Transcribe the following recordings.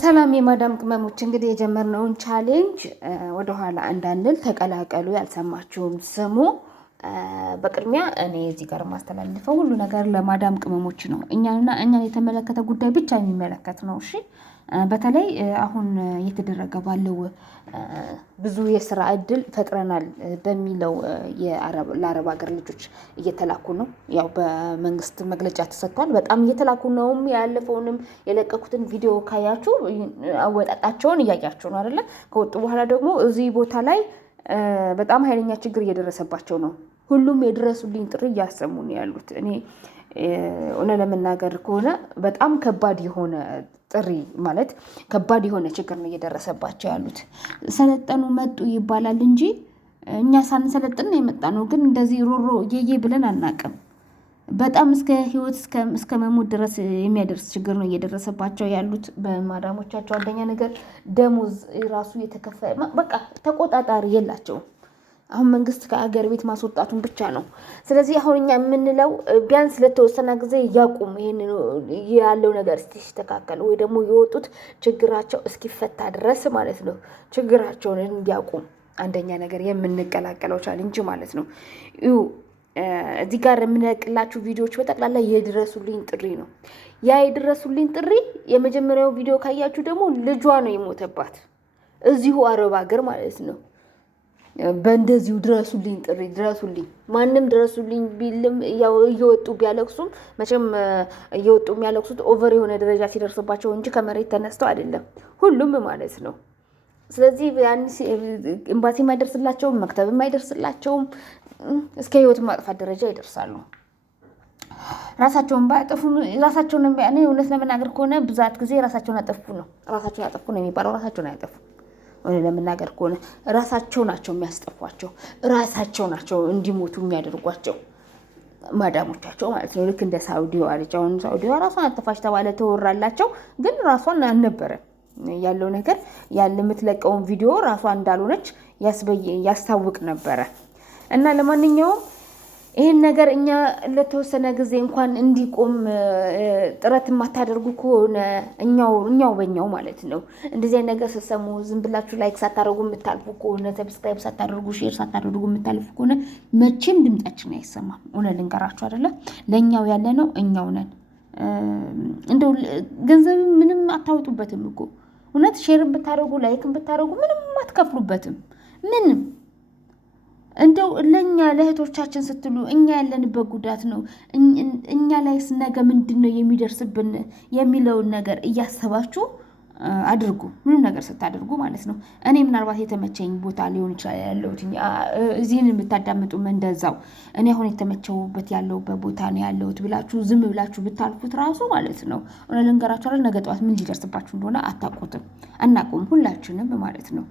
ሰላም የማዳም ቅመሞች፣ እንግዲህ የጀመርነውን ቻሌንጅ ወደኋላ እንዳንል ተቀላቀሉ። ያልሰማችሁም ስሙ። በቅድሚያ እኔ እዚህ ጋር ማስተላልፈው ሁሉ ነገር ለማዳም ቅመሞች ነው። እኛን የተመለከተ ጉዳይ ብቻ የሚመለከት ነው። እሺ፣ በተለይ አሁን እየተደረገ ባለው ብዙ የስራ እድል ፈጥረናል በሚለው ለአረብ ሀገር ልጆች እየተላኩ ነው። ያው በመንግስት መግለጫ ተሰጥቷል። በጣም እየተላኩ ነው። ያለፈውንም የለቀኩትን ቪዲዮ ካያችሁ አወጣጣቸውን እያያቸው ነው አይደለ? ከወጡ በኋላ ደግሞ እዚህ ቦታ ላይ በጣም ኃይለኛ ችግር እየደረሰባቸው ነው። ሁሉም የድረሱልኝ ጥሪ እያሰሙ ነው ያሉት። እኔ እውነት ለመናገር ከሆነ በጣም ከባድ የሆነ ጥሪ ማለት ከባድ የሆነ ችግር ነው እየደረሰባቸው ያሉት። ሰለጠኑ መጡ ይባላል እንጂ እኛ ሳንሰለጥን ነው የመጣ ነው። ግን እንደዚህ ሮሮ እየዬ ብለን አናቅም። በጣም እስከ ህይወት እስከ መሞት ድረስ የሚያደርስ ችግር ነው እየደረሰባቸው ያሉት በማዳሞቻቸው። አንደኛ ነገር ደሞዝ ራሱ የተከፈለ በቃ ተቆጣጣሪ የላቸውም። አሁን መንግስት ከአገር ቤት ማስወጣቱን ብቻ ነው። ስለዚህ አሁን እኛ የምንለው ቢያንስ ለተወሰነ ጊዜ ያቁም፣ ይሄን ያለው ነገር እስኪስተካከል ወይ ደግሞ የወጡት ችግራቸው እስኪፈታ ድረስ ማለት ነው ችግራቸውን እንዲያቁም አንደኛ ነገር የምንቀላቀለው ቻሌንጅ ማለት ነው። እዚህ ጋር የምንለቅላችሁ ቪዲዮዎች በጠቅላላ የድረሱልኝ ጥሪ ነው። ያ የድረሱልኝ ጥሪ የመጀመሪያው ቪዲዮ ካያችሁ ደግሞ ልጇ ነው የሞተባት እዚሁ አረብ ሀገር ማለት ነው። በእንደዚሁ ድረሱልኝ ጥሪ ድረሱልኝ። ማንም ድረሱልኝ ቢልም ያው እየወጡ ቢያለቅሱም መቼም እየወጡ የሚያለቅሱት ኦቨር የሆነ ደረጃ ሲደርስባቸው እንጂ ከመሬት ተነስተው አይደለም ሁሉም ማለት ነው። ስለዚህ ያን ኤምባሲ የማይደርስላቸውም መክተብ የማይደርስላቸውም እስከ ህይወት ማጥፋት ደረጃ ይደርሳሉ። ራሳቸውን ባያጠፉ ራሳቸውን እኔ እውነት ለመናገር ከሆነ ብዛት ጊዜ ራሳቸውን አጠፉ ነው የሚባለው። ራሳቸውን አያጠፉ ለመናገር ከሆነ ራሳቸው ናቸው የሚያስጠፏቸው። ራሳቸው ናቸው እንዲሞቱ የሚያደርጓቸው ማዳሞቻቸው ማለት ነው። ልክ እንደ ሳውዲዋ ልጅ። አሁን ሳውዲዋ ራሷን አጠፋች ተባለ ተወራላቸው፣ ግን ራሷን አልነበረም ያለው ነገር። ያለ የምትለቀውን ቪዲዮ ራሷ እንዳልሆነች ያስታውቅ ነበረ። እና ለማንኛውም ይሄን ነገር እኛ ለተወሰነ ጊዜ እንኳን እንዲቆም ጥረት የማታደርጉ ከሆነ እኛው በእኛው ማለት ነው እንደዚህ አይነት ነገር ስትሰሙ ዝም ብላችሁ ላይክ ሳታደርጉ የምታልፉ ከሆነ ሰብስክራይብ ሳታደርጉ ሼር ሳታደርጉ የምታልፉ ከሆነ መቼም ድምጻችን አይሰማም። እውነት ልንገራችሁ አይደለ? ለእኛው ያለ ነው እኛው ነን። እንደው ገንዘብ ምንም አታወጡበትም እኮ እውነት። ሼርን ብታደርጉ ላይክን ብታደርጉ ምንም አትከፍሉበትም ምንም። እንደው ለኛ ለእህቶቻችን ስትሉ እኛ ያለንበት ጉዳት ነው። እኛ ላይስ ነገ ምንድነው የሚደርስብን የሚለውን ነገር እያሰባችሁ አድርጉ። ምንም ነገር ስታደርጉ ማለት ነው። እኔ ምናልባት የተመቸኝ ቦታ ሊሆን ይችላል ያለሁት። እዚህን የምታዳምጡም እንደዛው እኔ አሁን የተመቸውበት ያለሁበት ቦታ ነው ያለሁት ብላችሁ ዝም ብላችሁ ብታልፉት ራሱ ማለት ነው እውነት ልንገራችሁ አይደል፣ ነገ ጠዋት ምን ሊደርስባችሁ እንደሆነ አናውቁም ሁላችንም ማለት ነው።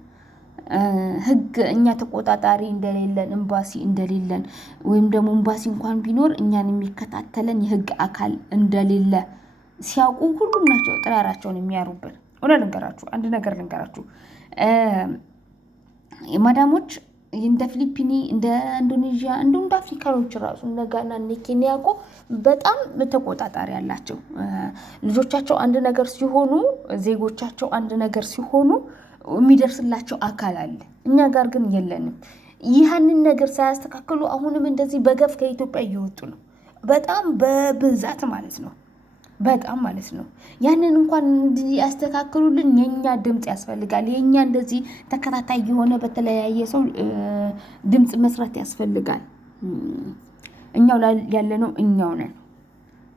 ህግ እኛ ተቆጣጣሪ እንደሌለን ኤምባሲ እንደሌለን ወይም ደግሞ ኤምባሲ እንኳን ቢኖር እኛን የሚከታተለን የህግ አካል እንደሌለ ሲያውቁ ሁሉም ናቸው ጥራራቸውን የሚያሩብን። እውነት ልንገራችሁ አንድ ነገር ልንገራችሁ፣ ማዳሞች እንደ ፊሊፒኒ እንደ ኢንዶኔዥያ እንደ አፍሪካኖች ራሱ እነ ጋና እነ ኬንያ እኮ በጣም ተቆጣጣሪ ያላቸው ልጆቻቸው አንድ ነገር ሲሆኑ ዜጎቻቸው አንድ ነገር ሲሆኑ የሚደርስላቸው አካል አለ። እኛ ጋር ግን የለንም። ይህንን ነገር ሳያስተካክሉ አሁንም እንደዚህ በገፍ ከኢትዮጵያ እየወጡ ነው። በጣም በብዛት ማለት ነው። በጣም ማለት ነው። ያንን እንኳን ያስተካክሉልን የኛ ድምጽ ያስፈልጋል። የኛ እንደዚህ ተከታታይ የሆነ በተለያየ ሰው ድምጽ መስራት ያስፈልጋል። እኛው ያለነው እኛው ነን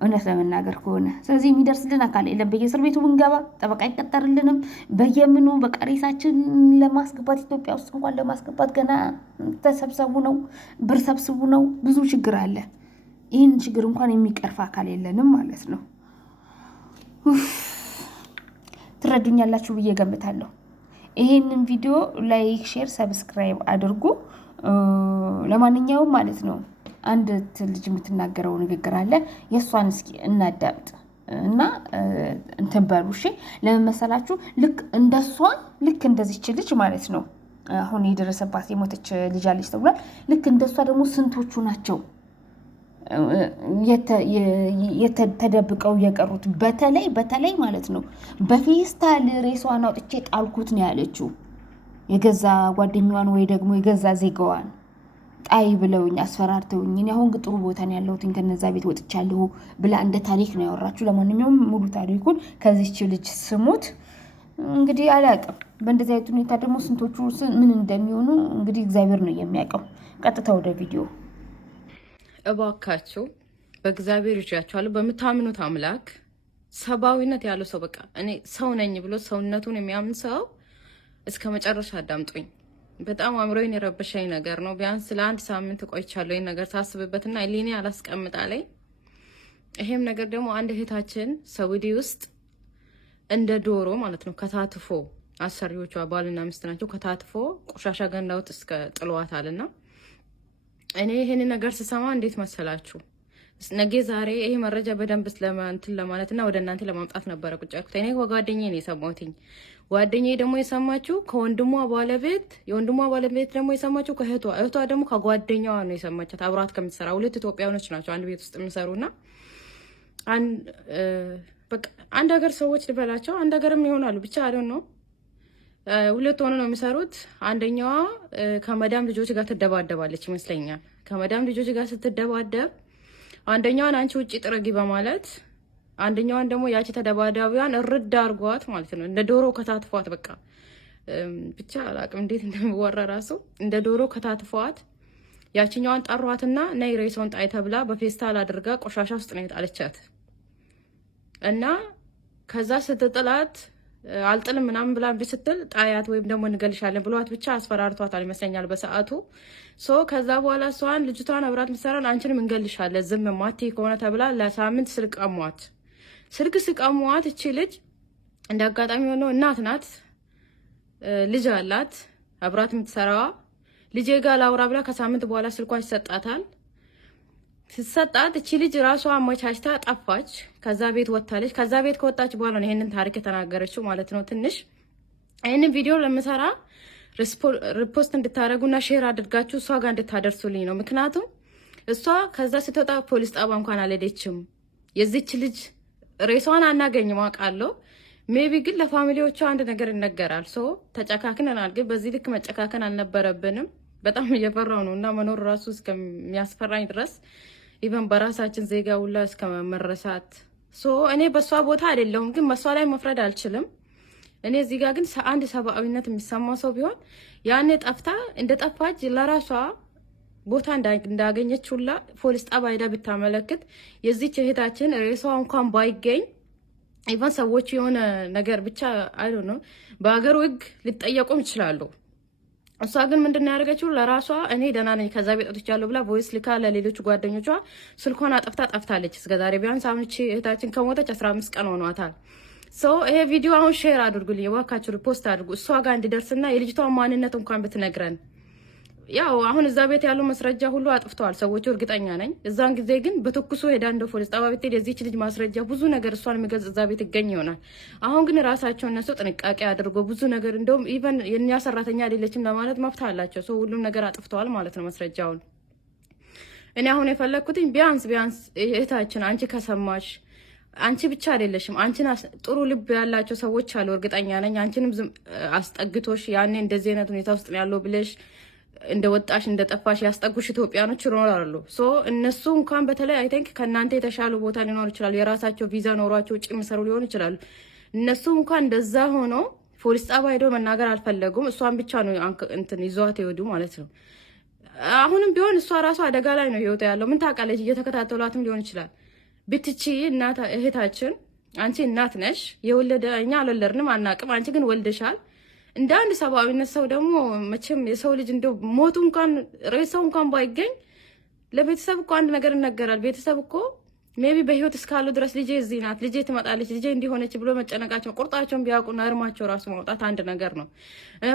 እውነት ለመናገር ከሆነ። ስለዚህ የሚደርስልን አካል የለም። በየእስር ቤቱ ብንገባ ጠበቃ አይቀጠርልንም። በየምኑ በቀሬሳችን ለማስገባት ኢትዮጵያ ውስጥ እንኳን ለማስገባት ገና ተሰብሰቡ ነው፣ ብር ሰብስቡ ነው። ብዙ ችግር አለ። ይህን ችግር እንኳን የሚቀርፍ አካል የለንም ማለት ነው። ትረዱኛላችሁ ብዬ ገምታለሁ። ይሄንን ቪዲዮ ላይክ፣ ሼር፣ ሰብስክራይብ አድርጉ። ለማንኛውም ማለት ነው አንድ ልጅ የምትናገረው ንግግር አለ። የእሷን እስኪ እናዳምጥ እና እንትን በሉ እሺ። ለምን መሰላችሁ? ልክ እንደሷ ልክ እንደዚች ልጅ ማለት ነው አሁን የደረሰባት የሞተች ልጅ አለች ተብሏል። ልክ እንደሷ ደግሞ ስንቶቹ ናቸው ተደብቀው የቀሩት በተለይ ማለት ነው በፌስታል ሬሷን አውጥቼ ጣልኩት ነው ያለችው። የገዛ ጓደኛዋን ወይ ደግሞ የገዛ ዜጋዋን ጣይ ብለውኝ አስፈራርተውኝ እኔ አሁን ጥሩ ቦታ ነው ያለሁት ከነዛ ቤት ወጥቻለሁ ብላ እንደ ታሪክ ነው ያወራችሁ። ለማንኛውም ሙሉ ታሪኩን ከዚች ልጅ ስሙት። እንግዲህ አላውቅም። በእንደዚህ አይነት ሁኔታ ደግሞ ስንቶቹ ምን እንደሚሆኑ እንግዲህ እግዚአብሔር ነው የሚያውቀው። ቀጥታ ወደ ቪዲዮ። እባካችሁ በእግዚአብሔር ይዣችኋለሁ፣ በምታምኑት አምላክ ሰብአዊነት ያለው ሰው በቃ እኔ ሰው ነኝ ብሎ ሰውነቱን የሚያምን ሰው እስከ መጨረሻ አዳምጡኝ። በጣም አእምሮዬን የረበሸኝ ነገር ነው። ቢያንስ ለአንድ ሳምንት ቆይቻለሁ ይህን ነገር ሳስብበትና ሊኔ አላስቀምጣ ላይ። ይሄም ነገር ደግሞ አንድ እህታችን ሳውዲ ውስጥ እንደ ዶሮ ማለት ነው ከታትፎ አሰሪዎቿ ባልና ሚስት ናቸው። ከታትፎ ቆሻሻ ገንዳ ውስጥ እስከ ጥለዋታልና እኔ ይሄን ነገር ስሰማ እንዴት መሰላችሁ? ነገ ዛሬ ይሄ መረጃ በደንብ ስለማንትን ለማለትና ወደ እናንተ ለማምጣት ነበረ ቁጭ ያልኩት። እኔ ጓደኛዬ ነው የሰማሁትኝ። ጓደኛዬ ደግሞ የሰማችው ከወንድሟ ባለቤት፣ የወንድሟ ባለቤት ደግሞ የሰማችው ከእህቷ፣ እህቷ ደግሞ ከጓደኛዋ ነው የሰማቻት። አብራት ከምትሰራ ሁለት ኢትዮጵያውያኖች ናቸው አንድ ቤት ውስጥ የሚሰሩና በቃ አንድ ሀገር ሰዎች ልበላቸው፣ አንድ ሀገርም ይሆናሉ ብቻ አይደል ነው። ሁለት ሆነ ነው የሚሰሩት። አንደኛዋ ከመዳም ልጆች ጋር ትደባደባለች ይመስለኛል። ከመዳም ልጆች ጋር ስትደባደብ አንደኛዋን አንቺ ውጪ ጥረጊ በማለት አንደኛዋን ደግሞ ያቺ ተደባዳቢዋን እርድ አርጓት ማለት ነው። እንደ ዶሮ ከታትፏት በቃ ብቻ አላቅም እንዴት እንደሚወራ ራሱ እንደ ዶሮ ከታትፏት ያቺኛዋን ጠሯትና ነይ ሬሳውን ጣይ ተብላ በፌስታል አድርጋ ቆሻሻ ውስጥ ነው የጣለቻት እና ከዛ ስትጥላት አልጥልም ምናምን ብላ እምቢ ስትል ጣያት ወይም ደግሞ እንገልሻለን ብሏት ብቻ አስፈራርቷታል ይመስለኛል በሰዓቱ። ከዛ በኋላ እሷን ልጅቷን አብራት ምሰራን አንቺንም እንገልሻለን ዝም ማትይ ከሆነ ተብላ ለሳምንት ስልክ ቀሟት። ስልክ ሲቀሟት እቺ ልጅ እንደ አጋጣሚ ሆኖ እናት ናት፣ ልጅ አላት አብራት የምትሰራዋ። ልጄ ጋር ላውራ ብላ ከሳምንት በኋላ ስልኳን ይሰጣታል። ሲሰጣት እቺ ልጅ ራሷ አመቻችታ ጠፋች። ከዛ ቤት ወጣለች። ከዛ ቤት ከወጣች በኋላ ነው ይሄንን ታሪክ የተናገረችው ማለት ነው። ትንሽ ይሄንን ቪዲዮ ለምሰራ ሪፖስት እንድታደርጉና ሼር አድርጋችሁ እሷ ጋር እንድታደርሱልኝ ነው። ምክንያቱም እሷ ከዛ ስትወጣ ፖሊስ ጣባ እንኳን አልሄደችም። የዚች ልጅ ሬሷን አናገኝም አውቃለሁ። ሜቢ ግን ለፋሚሊዎቿ አንድ ነገር ይነገራል። ተጨካክነናል፣ ግን በዚህ ልክ መጨካከን አልነበረብንም። በጣም እየፈራው ነው እና መኖር ራሱ እስከሚያስፈራኝ ድረስ ኢቨን በራሳችን ዜጋ ሁላ እስከመረሳት። እኔ በሷ ቦታ አይደለሁም፣ ግን በሷ ላይ መፍረድ አልችልም። እኔ እዚህ ጋር ግን አንድ ሰብአዊነት የሚሰማው ሰው ቢሆን ያኔ ጠፍታ እንደጠፋች ለራሷ ቦታ እንዳገኘች ሁላ ፖሊስ ጣቢያ ሄዳ ብታመለክት የዚች እህታችን ሬሷ እንኳን ባይገኝ ኢቨን ሰዎች የሆነ ነገር ብቻ አይ ዶንት ኖ በሀገሩ ሕግ ሊጠየቁም ይችላሉ። እሷ ግን ምንድነው ያደረገችው? ለራሷ እኔ ደህና ነኝ ከዛ ቤት ወጥቻለሁ ብላ ቮይስ ልካ ለሌሎች ጓደኞቿ ስልኳን ጠፍታለች። እስከዛሬ ቢያንስ አሁንቺ እህታችን ከሞተች 15 ቀን ሆኗታል። ይሄ ቪዲዮ አሁን ሼር አድርጉልኝ እባካችሁ፣ ሪፖስት አድርጉ እሷ ጋር እንዲደርስና የልጅቷን ማንነት እንኳን ብትነግረን። ያው አሁን እዛ ቤት ያለው መስረጃ ሁሉ አጥፍተዋል ሰዎቹ እርግጠኛ ነኝ። እዛን ጊዜ ግን በትኩሱ ሄዳ እንደ ፖሊስ ጣቢያ ቤት የዚህች ልጅ ማስረጃ ብዙ ነገር እሷን የሚገልጽ እዛ ቤት ይገኝ ይሆናል። አሁን ግን ራሳቸው እነሱ ጥንቃቄ አድርጎ ብዙ ነገር እንደውም ኢቨን የኛ ሰራተኛ አይደለችም ለማለት መብት አላቸው። ሁሉም ነገር አጥፍተዋል ማለት ነው መስረጃውን። እኔ አሁን የፈለግኩትኝ ቢያንስ እህታችን አንቺ ከሰማሽ አንቺ ብቻ አይደለሽም፣ አንቺን ጥሩ ልብ ያላቸው ሰዎች አሉ እርግጠኛ ነኝ። አንቺንም አስጠግቶሽ ያኔ እንደዚህ አይነት ሁኔታ ውስጥ ነው ያለው ብለሽ እንደ ወጣሽ እንደ ጠፋሽ ያስጠጉሽ ኢትዮጵያኖች ይኖራሉ። እነሱ እንኳን በተለይ አይ ቲንክ ከእናንተ የተሻሉ ቦታ ሊኖር ይችላሉ። የራሳቸው ቪዛ ኖሯቸው ውጭ የሚሰሩ ሊሆን ይችላሉ። እነሱ እንኳን እንደዛ ሆኖ ፖሊስ ጣቢያ ሄዶ መናገር አልፈለጉም። እሷን ብቻ ነው እንትን ይዟት ይወዱ ማለት ነው። አሁንም ቢሆን እሷ ራሷ አደጋ ላይ ነው ህይወቷ ያለው። ምን ታውቃለች? እየተከታተሏትም ሊሆን ይችላል። ብትቺ እናት እህታችን አንቺ እናት ነሽ። የወለደ እኛ አልወለድንም አናቅም። አንቺ ግን ወልደሻል። እንደ አንድ ሰብአዊነት ሰው ደግሞ መቼም የሰው ልጅ እንደው ሞቱ እንኳን ሬሳው እንኳን ባይገኝ ለቤተሰብ እኮ አንድ ነገር ይነገራል። ቤተሰብ እኮ ሜቢ በህይወት እስካሉ ድረስ ልጄ እዚህ ናት፣ ልጄ ትመጣለች፣ ልጄ እንዲሆነች ብሎ መጨነቃቸው ቁርጣቸውን ቢያውቁና እርማቸው ራሱ ማውጣት አንድ ነገር ነው።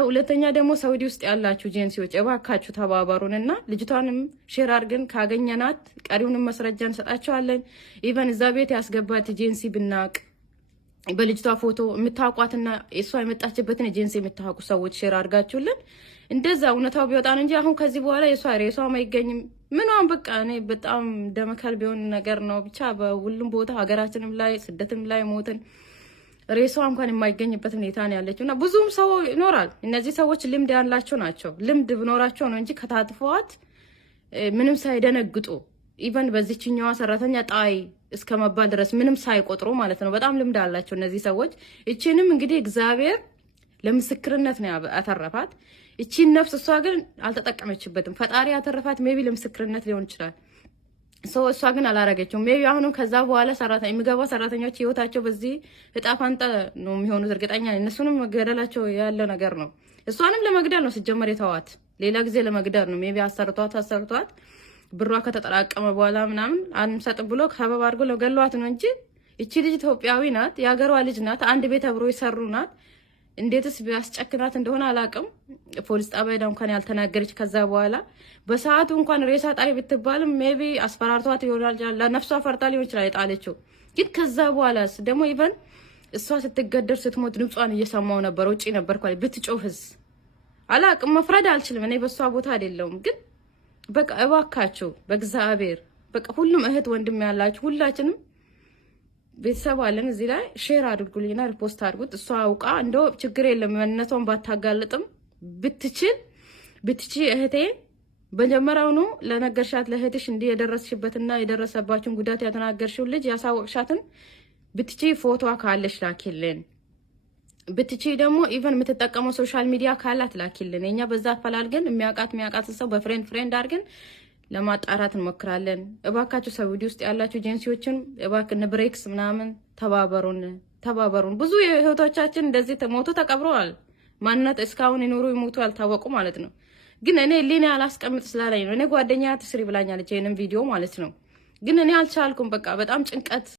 ሁለተኛ ደግሞ ሳውዲ ውስጥ ያላችሁ ኤጀንሲዎች እባካችሁ ተባበሩንና ልጅቷንም ሼር አድርገን ካገኘናት ቀሪውንም መስረጃ እንሰጣቸዋለን። ኢቨን እዛ ቤት ያስገባት ኤጀንሲ ብናቅ በልጅቷ ፎቶ የምታውቋትና እሷ የመጣችበትን ኤጀንሲ የምታውቁ ሰዎች ሼር አድርጋችሁልን እንደዛ እውነታው ቢወጣ ነው እንጂ አሁን ከዚህ በኋላ የሷ ሬሷም አይገኝም ምንም በቃ እኔ በጣም ደመከል ቢሆን ነገር ነው። ብቻ በሁሉም ቦታ ሀገራችንም ላይ ስደትም ላይ ሞትን ሬሷ እንኳን የማይገኝበት ሁኔታ ነው ያለችው እና ብዙም ሰው ይኖራል። እነዚህ ሰዎች ልምድ ያላቸው ናቸው። ልምድ ብኖራቸው ነው እንጂ ከታጥፏት ምንም ሳይደነግጡ ኢቨን በዚህኛዋ ሰራተኛ ጣይ እስከ መባል ድረስ ምንም ሳይቆጥሩ ማለት ነው። በጣም ልምድ አላቸው እነዚህ ሰዎች። እቺንም እንግዲህ እግዚአብሔር ለምስክርነት ነው ያተረፋት። እቺን ነፍስ እሷ ግን አልተጠቀመችበትም። ፈጣሪ ያተረፋት ሜቢ ለምስክርነት ሊሆን ይችላል። እሷ ግን አላረገችውም። ሜቢ አሁንም ከዛ በኋላ የሚገባ ሰራተኞች ህይወታቸው በዚህ እጣ ፋንታ ነው የሚሆኑት። እርግጠኛ እነሱንም መገደላቸው ያለ ነገር ነው። እሷንም ለመግደል ነው ሲጀመር የተዋት፣ ሌላ ጊዜ ለመግደል ነው። ሜቢ አሰርቷት ብሯ ከተጠራቀመ በኋላ ምናምን አንሰጥ ብሎ ከበብ አድርጎ ለገሏት ነው እንጂ እቺ ልጅ ኢትዮጵያዊ ናት፣ የሀገሯ ልጅ ናት፣ አንድ ቤት አብሮ ይሰሩ ናት። እንዴትስ ቢያስጨክናት እንደሆነ አላቅም። ፖሊስ ጣቢያ ሄዳ እንኳን ያልተናገረች። ከዛ በኋላ በሰዓቱ እንኳን ሬሳ ጣሪ ብትባልም ሜቢ አስፈራርቷት ይሆናል፣ ለነፍሷ ፈርታ ሊሆን ይችላል የጣለችው። ግን ከዛ በኋላስ ደግሞ ኢቨን እሷ ስትገደር ስትሞት ድምጿን እየሰማው ነበር። ውጪ ነበርኩ ብትጮህስ አላቅም። መፍረድ አልችልም፣ እኔ በሷ ቦታ አይደለሁም። ግን በቃ እባካችሁ በእግዚአብሔር በቃ ሁሉም እህት ወንድም ያላችሁ ሁላችንም ቤተሰብ አለን እዚህ ላይ ሼር አድርጉልኝና ሪፖስት አድርጉት። እሷ አውቃ እንደው ችግር የለም ማንነቷን ባታጋልጥም ብትቺ እህቴ በመጀመሪያውኑ ለነገርሻት ለእህትሽ እንዲህ የደረስሽበትና የደረሰባችን ጉዳት ያተናገርሽው ልጅ ያሳወቅሻትን ብትቺ ፎቶዋ ካለሽ ላኪልን። ብትቺ ደግሞ ኢቨን የምትጠቀመው ሶሻል ሚዲያ ካላት ላኪልን። እኛ በዛ አፈላልገን የሚያውቃት ሰው በፍሬንድ አድርገን ለማጣራት እንሞክራለን። እባካችሁ ሳውዲ ውስጥ ያላችሁ ኤጀንሲዎችን እባክን ብሬክስ ምናምን ተባበሩን። ብዙ እህቶቻችን እንደዚህ ተሞቱ ተቀብረዋል። ማንነት እስካሁን ይኖሩ ይሞቱ ያልታወቁ ማለት ነው። ግን እኔ ሊኔ አላስቀምጥ ስላለኝ ነው። እኔ ጓደኛ ትስሪ ብላኛለች ይሄንን ቪዲዮ ማለት ነው። ግን እኔ አልቻልኩም። በቃ በጣም ጭንቀት